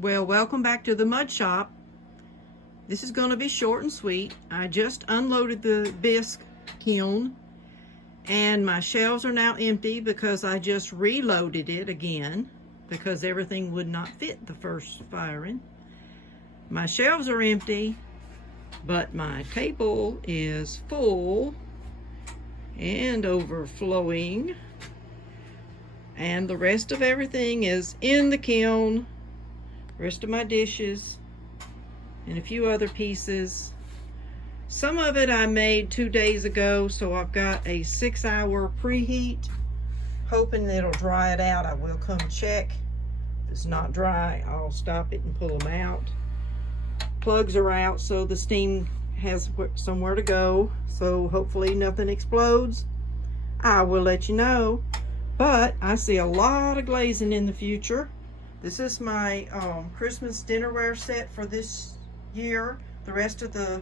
Well, welcome back to the mud shop. This is going to be short and sweet. I just unloaded the Bisque kiln and my shelves are now empty because I just reloaded it again because everything would not fit the first firing. My shelves are empty, but my table is full and overflowing, and the rest of everything is in the kiln. Rest of my dishes and a few other pieces. Some of it I made 2 days ago, so I've got a 6-hour preheat, hoping it'll dry it out. I will come check. If it's not dry, I'll stop it and pull them out. Plugs are out, so the steam has somewhere to go, so hopefully nothing explodes. I will let you know, but I see a lot of glazing in the future. This is my Christmas dinnerware set for this year. The rest of the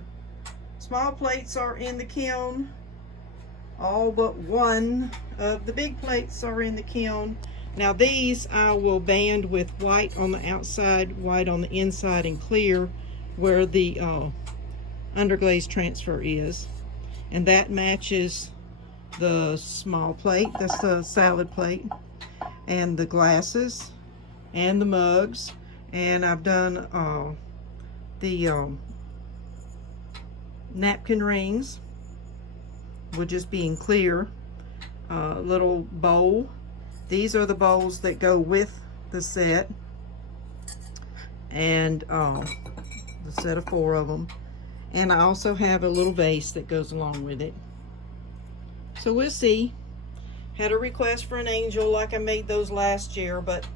small plates are in the kiln. All but one of the big plates are in the kiln. Now these I will band with white on the outside, white on the inside, and clear where the underglaze transfer is. And that matches the small plate. That's the salad plate. And the glasses. And the mugs, and I've done the napkin rings will just be in clear. Little bowl. These are the bowls that go with the set, and the set of 4 of them. And I also have a little vase that goes along with it. So we'll see. Had a request for an angel like I made those last year, but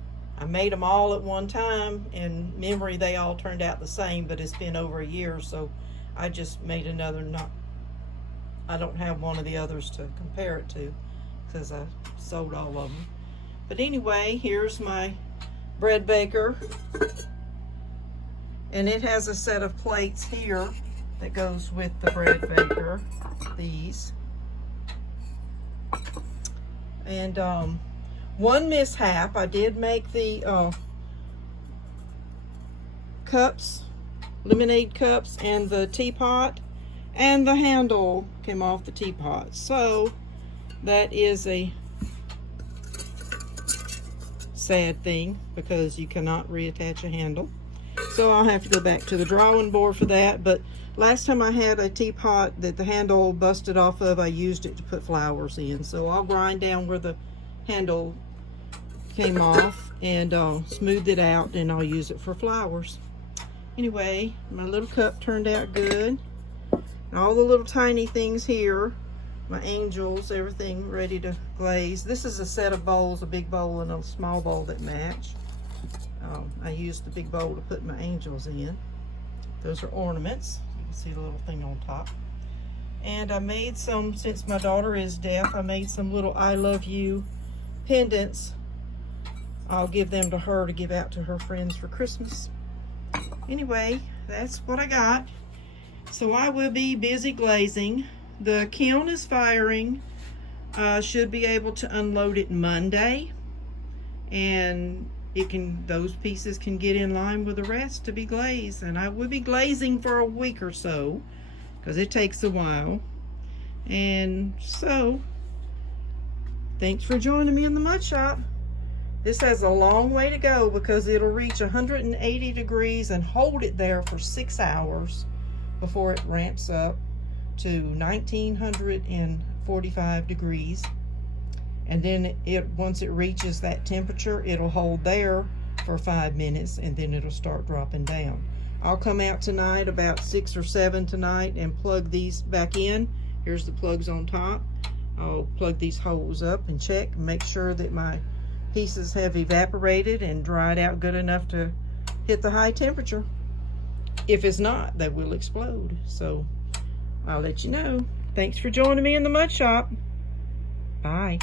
I made them all at one time. In memory, they all turned out the same, but it's been over a year, so I just made another. I don't have one of the others to compare it to because I sold all of them. But anyway, here's my bread baker, and it has a set of plates here that goes with the bread baker. These. And one mishap, I did make the cups, lemonade cups, and the teapot, and the handle came off the teapot. So that is a sad thing because you cannot reattach a handle. So I'll have to go back to the drawing board for that. But last time I had a teapot that the handle busted off of, I used it to put flowers in. So I'll grind down where the handle came off and smoothed it out, and I'll use it for flowers. Anyway, my little cup turned out good. And all the little tiny things here, my angels, everything ready to glaze. This is a set of bowls, a big bowl and a small bowl that match. I used the big bowl to put my angels in. Those are ornaments. You can see the little thing on top. And I made some, since my daughter is deaf, I made some little I love you pendants. I'll give them to her to give out to her friends for Christmas. Anyway, that's what I got. So I will be busy glazing. The kiln is firing. Should be able to unload it Monday. And those pieces can get in line with the rest to be glazed. And I will be glazing for a week or so because it takes a while. And so, thanks for joining me in the mud shop. This has a long way to go because it'll reach 180 degrees and hold it there for 6 hours before it ramps up to 1945 degrees. And then once it reaches that temperature, it'll hold there for 5 minutes, and then it'll start dropping down. I'll come out tonight about 6 or 7 tonight and plug these back in. Here's the plugs on top. I'll plug these holes up and check and make sure that my pieces have evaporated and dried out good enough to hit the high temperature. If it's not, they will explode. So I'll let you know. Thanks for joining me in the mud shop. Bye.